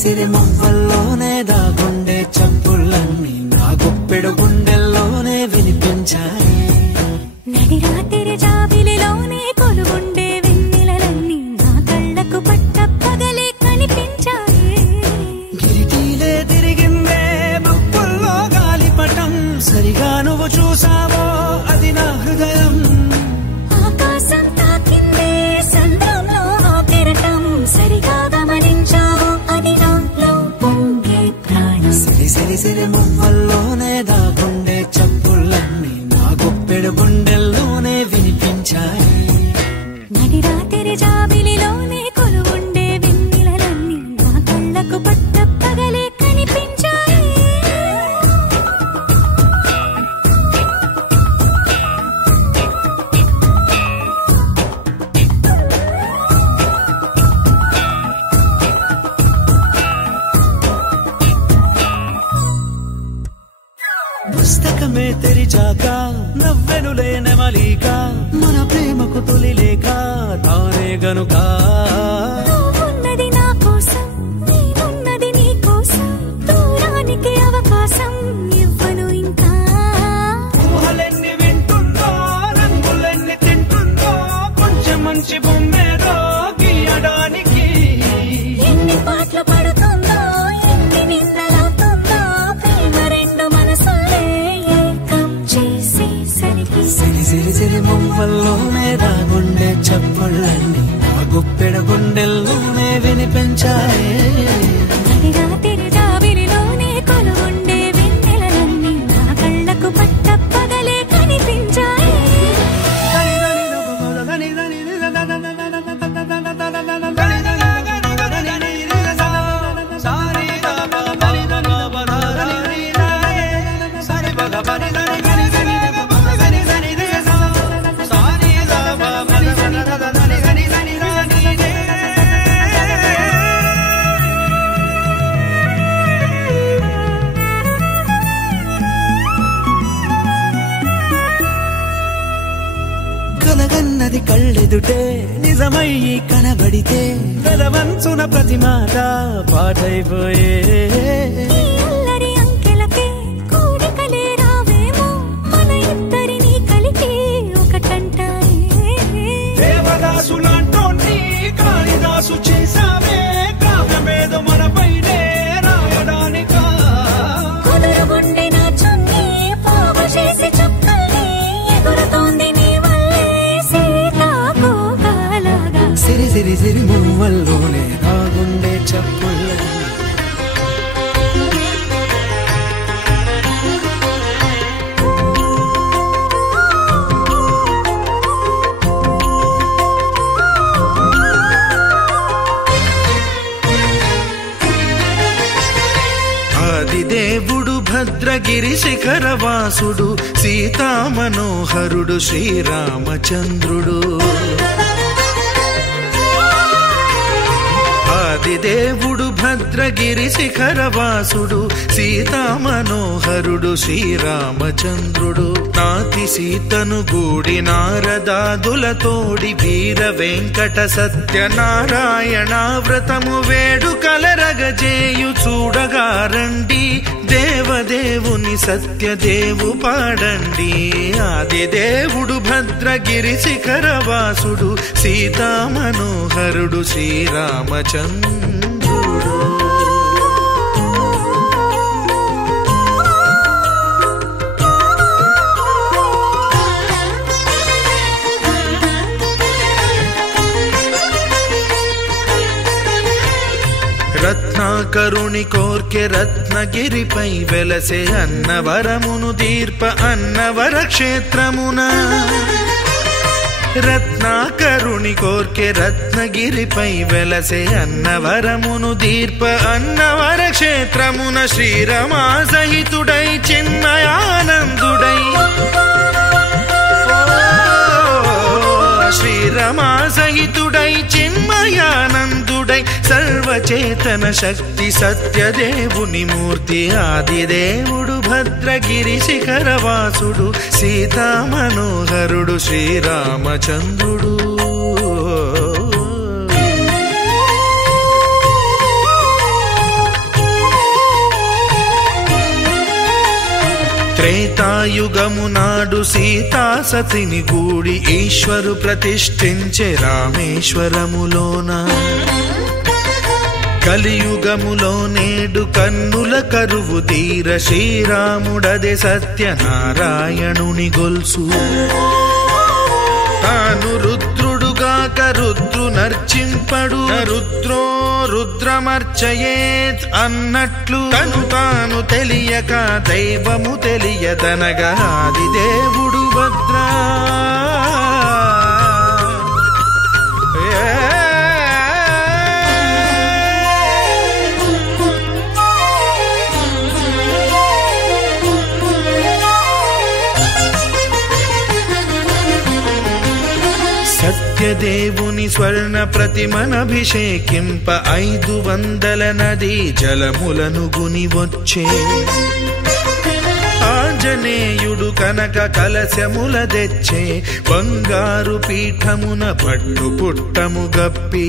సిరి మొవ్వల్లోనే దాగుండే చప్పుళ్ళన్నీ నా గుప్పెడు గుండెల్లోనే వినిపించాయి. నడి రాత్రి జాబిలిలోనే కొలువుండే వెన్నెలలన్నీ నా కళ్ళకు పట్ట పగలే కనిపించాయి. కిటికీలే తిరిగిందే బొప్పుల్లో గాలిపటం, సరిగా నువ్వు చూసావో అది నా హృదయం. ఆకాశం తాకిందే సంద్రంలో ఆ కెరటం, సరిగా గమనించావు అది నాలో పొంగే ప్రాణం. సిరి సిరి సిరి మువ్వల్లోనే దాగుండే చప్పుళ్ళన్నీ నా గుప్పెడు గుండెల్లోనే వినిపించాయి. నడి రాత్రి జాబిలిలోనే కొలువుండే వెన్నెలలన్నీ నా కళ్ళకు పట్ట పగలే కనిపించాయి. పుస్తకమే తెరిచాక నవ్వెనులే నెమలిక, మన ప్రేమకు తొలి లేక తానే గనుక. నువ్వున్నది నా కోసం, నేనున్నది నీ కోసం, దూరానికి అవకాశం ఇవ్వను ఇంకా. ఊహలెన్ని వింటుందో, రంగులెన్ని తింటుందో, కొంచెం మంచి బొమ్మేదో గీయడానికి. ఎన్ని పాటలు పడుతుందో, ఎన్ని నిందలవుతుందో, ప్రేమ రెండు మనసులే ఏకం చేసేసరికి. సిరి సిరి సిరి మువ్వల్లోనే దాగుండే చప్పుళ్ళన్నీ నా గుప్పెడు గుండెల్లోనే వినిపించాయి. నడి రాత్రి జాబిలిలోనే కొలువుండే వెన్నెలలన్నీ నా కళ్ళకు పట్ట పగలే కనిపించాయి. కలగన్నది కళ్ళెదుటే నిజమయ్యి కనబడితే, వెలవంచున ప్రతి మాట పాటైపోయే. ఈ అల్లరి అంకెలకే కూడికలే రావేమో, మన ఇద్దరిని కలిపి ఒకటంటాయే. దేవదాసులాంటోన్ని కాళిదాసు చేసావే, కావ్యమేదో మనపైనే రాయడానికా. కుదురుగుండె నా చున్నీ పోగు చేసి చుక్కల్ని ఎగురుతోంది నీ వల్లే సీతాకోకలాగా. సిరి సిరి సిరి మువ్వల్లోనే దాగుండే చప్పుళ్ళన్నీ ఆదిదేవుడు భద్రగిరి శిఖరవాసుడు, సీతామనోహరుడు శ్రీరామచంద్రుడు. ఆదిదేవుడు భద్రగిరి శిఖరవాసుడు, సీతామనోహరుడు శ్రీరామచంద్రుడు. నాతి సీతను గూడి నారదాదులతోడి వీర వెంకట సత్యనారాయణ వ్రతము వేడుకలరగజేయు చూడగారండి, దేవదేవుని సత్యదేవు పాడండి. ఆదిదేవుడు భద్రగిరి శిఖరవాసుడు, సీతామనోహరుడు శ్రీరామచంద్రుడు. రత్నాకరుని కోర్కె రత్నగిరిపై వెలసే అన్నవరమును దీర్ప అన్నవర క్షేత్రమున. రత్నాకరుని కోర్కె రత్నగిరిపై వెలసే అన్నవరమును దీర్ప అన్నవర క్షేత్రమున. శ్రీరమా సహితుడై చిన్మయానందుడై, శ్రీరమా సహితుడై చిన్మయానందుడై, సర్వచేతన శక్తి సత్యదేవుని మూర్తి. ఆదిదేవుడు భద్రగిరి శిఖరవాసుడు, సీతామనోహరుడు శ్రీరామచంద్రుడు. త్రేతాయుగము నాడు సీతా సతిని గూడి ఈశ్వరు ప్రతిష్ఠించే రామేశ్వరములోన కలియుగములో నేడు కన్నుల కరువు తీర శ్రీరాముడదే సత్యనారాయణుని గొల్సు తాను రుద్రుడుగాక రుద్రు నర్చింపడు రుద్రో రుద్రమర్చయేత్ అన్నట్లు తను తాను తెలియక దైవము తెలియదనగా ఆది దేవుడు భద్రా సత్యదేవుని స్వర్ణ ప్రతిమనభిషేకింప 500 నదీ జలములను గుని వచ్చే ఆంజనేయుడు కనక కలశముల తెచ్చే బంగారు పీఠమున పట్టు పుట్టము గప్పి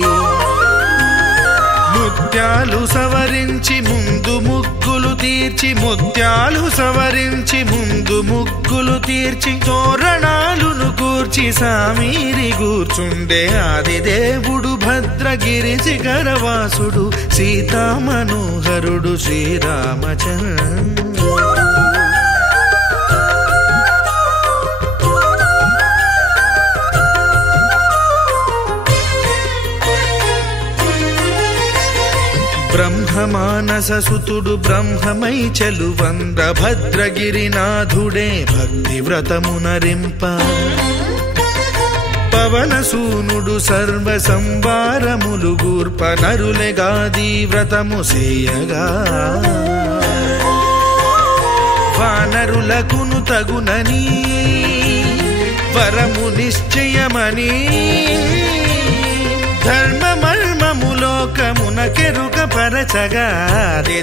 ముత్యాలు సవరించి ముందు ముగ్గులు తీర్చి ముత్యాలు సవరించి ముందు ముగ్గులు తీర్చి తోరణాలును కూర్చి సామీరి కూర్చుండే ఆది దేవుడు భద్రగిరి శిఖరవాసుడు సీతా మనోహరుడు శ్రీరామచంద్రుడు బ్రహ్మమానససుతుడు బ్రహ్మమై చెలువంద భద్రగిరినాథుడే భక్తి వ్రతమునరింప పవనసూనుడు సర్వ సంవారములు గూర్ప నరులెగాది వ్రతము సేయగా వానరులకును తగునని వరము నిశ్చయమని ధర్మమర్మములోకమునకెరుక పరచగా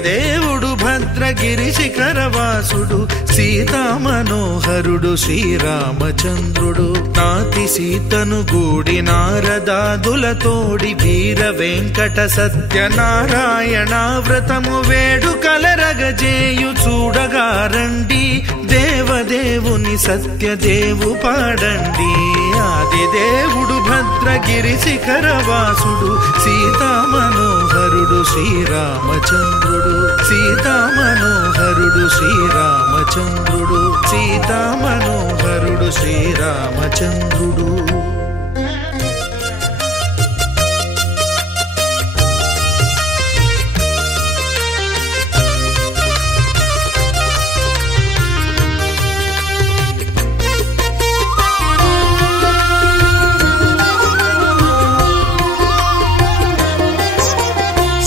దేవుడు భద్రగిరి శిఖరవాసుడు సీతా మనోహరుడు శ్రీరామచంద్రుడు నాతి సీతను గూడి నారదాదులతోడి వీర వెంకట సత్యనారాయణ వ్రతము వేడు కలరగజేయు చూడగా రండి దేవదేవుని సత్యదేవు పాడండి ఆది దేవుడు భద్రగిరి శిఖరవాసుడు సీతా మనోహరుడు శ్రీరామచంద్రుడు సీతా మనోహరుడు శ్రీరామచంద్రుడు సీతా మనోహరుడు శ్రీరామచంద్రుడు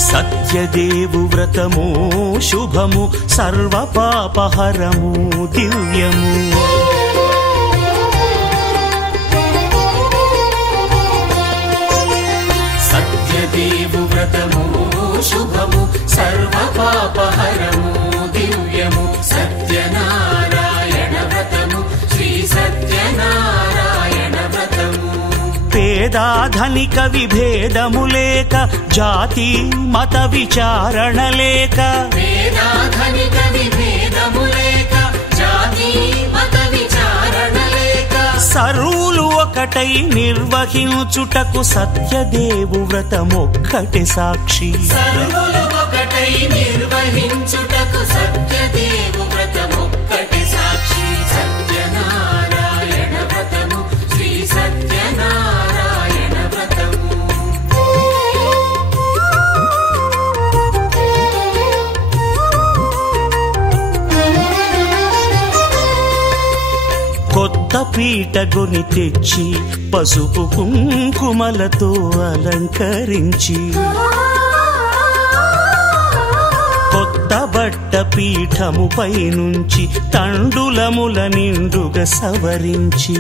సత్యదేవు వ్రతము శుభము సర్వ పాపహరము దివ్యము సత్యదేవు వ్రతము శుభము సర్వ పాపహరము దివ్యము సత్యనారాయణ వ్రతము శ్రీ సత్యనారాయణ వ్రతము పేదాధనిక విభేదము లేక జాతి మత విచారణ లేక పేదాధనిక విభేదము లేక జాతి మత విచారణ లేక సర్వులు ఒకటై నిర్వహించుటకు సత్యదేవు వ్రతమొక్కటి సాక్షి సర్వులు ఒకటై నిర్వహించుటకు సత్యదేవు వ్రతమొక్కటి సాక్షి సత్యనారాయణ వ్రతము శ్రీ సత్యనారాయణ వ్రతము కొత్త పీట గొని తెచ్చి పసుపు కుంకుమలతో అలంకరించి కొత్త బట్ట పీఠముపై నుంచి తండులముల నిండుగా సవరించి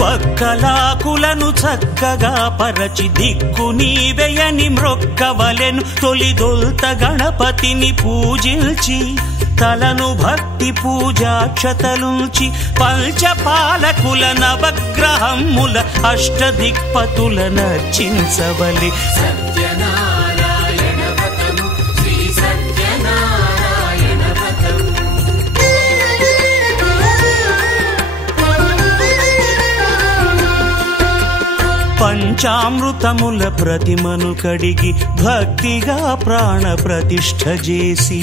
వక్కలాకులను చక్కగా పరచి దిక్కు నీవెయని మ్రొక్కవలెను తొలిదొల్త గణపతిని పూజించి తలను భక్తి పూజాక్షతలుంచి పంచపాలకుల నవగ్రహముల అష్టదిక్పతుల నర్చించవలి సత్యనారాయణ వ్రతము శ్రీ సత్యనారాయణ పంచామృతముల ప్రతిమను కడిగి భక్తిగా ప్రాణ ప్రతిష్ఠ చేసి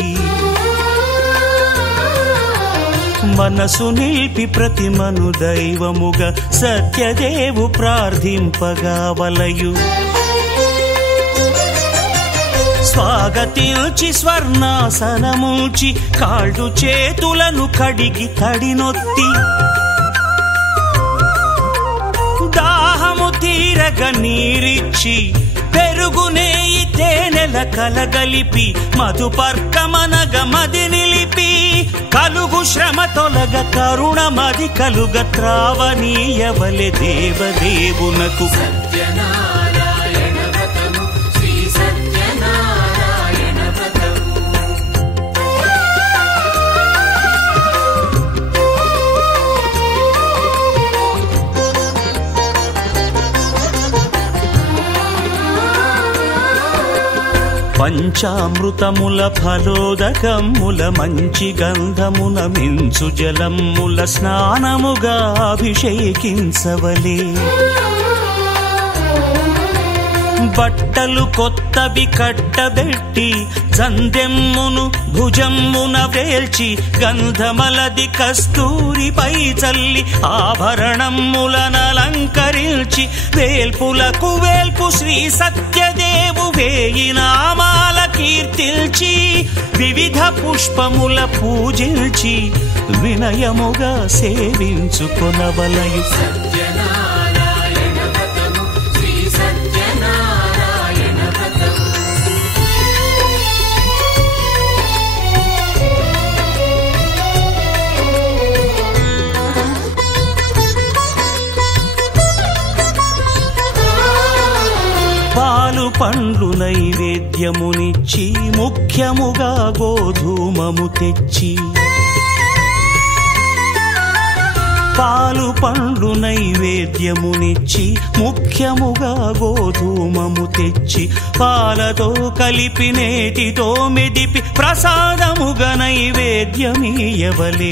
మనసు నిలిపి ప్రతిమను దైవముగా సత్యదేవు ప్రార్థింపగా వలయు స్వాగతించి స్వర్ణాసనముంచి కాళ్ళు చేతులను కడిగి తడినొత్తి దాహము తీరగ నీరిచ్చి పెరుగు నెయ్యి తేనెల కలగలిపి మధుపర్కమనగ మది నిలిపి కలుగు శ్రమ తొలగ కరుణ మది కలుగ త్రావనీయవలె దేవదేవునకు సత్యనారాయణ వ్రతము శ్రీ సత్యనారాయణ వ్రతము పంచామృతముల ఫలోదకముల మంచి గంధమున మించు జలముల స్నానముగా అభిషేకించవలే బట్టలు కొత్తవి కట్టబెట్టి జందెమ్మును భుజమ్మున వేల్చి గంధమలది కస్తూరిపై చల్లి ఆభరణములనలంకరించి వేల్పులకు వేల్పు శ్రీ సత్యదేవు వేయి నామాల కీర్తిల్చి వివిధ పుష్పముల పూజించి వినయముగా సేవించుకొనవలయు సత్యనారాయణ వ్రతము శ్రీ సత్యనారాయణ వ్రతము పాలు పండ్లు నైవేద్యమునిచ్చి ముఖ్యముగా గోధూమము తెచ్చి పాలు పండ్లు నైవేద్యమునిచ్చి ముఖ్యముగా గోధూమము తెచ్చి పాలతో కలిపి నేతితో మెదిపి ప్రసాదముగా నైవేద్యమీయవలే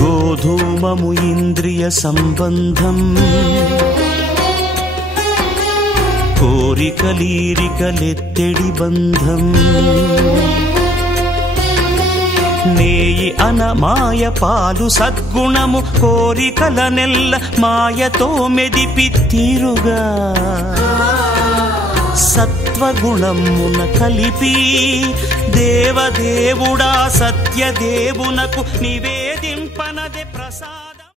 గోధూమము ఇంద్రియ సంబంధం కోరికలీరికలెత్తెడి బంధం నేయి అనమాయ పాలు సద్గుణము కోరికల నెల్ల మాయతో మెదిపి తీరుగా సత్వగుణమున కలిపి దేవదేవుడా సత్యదేవునకు నివేదింపనదే ప్రసాద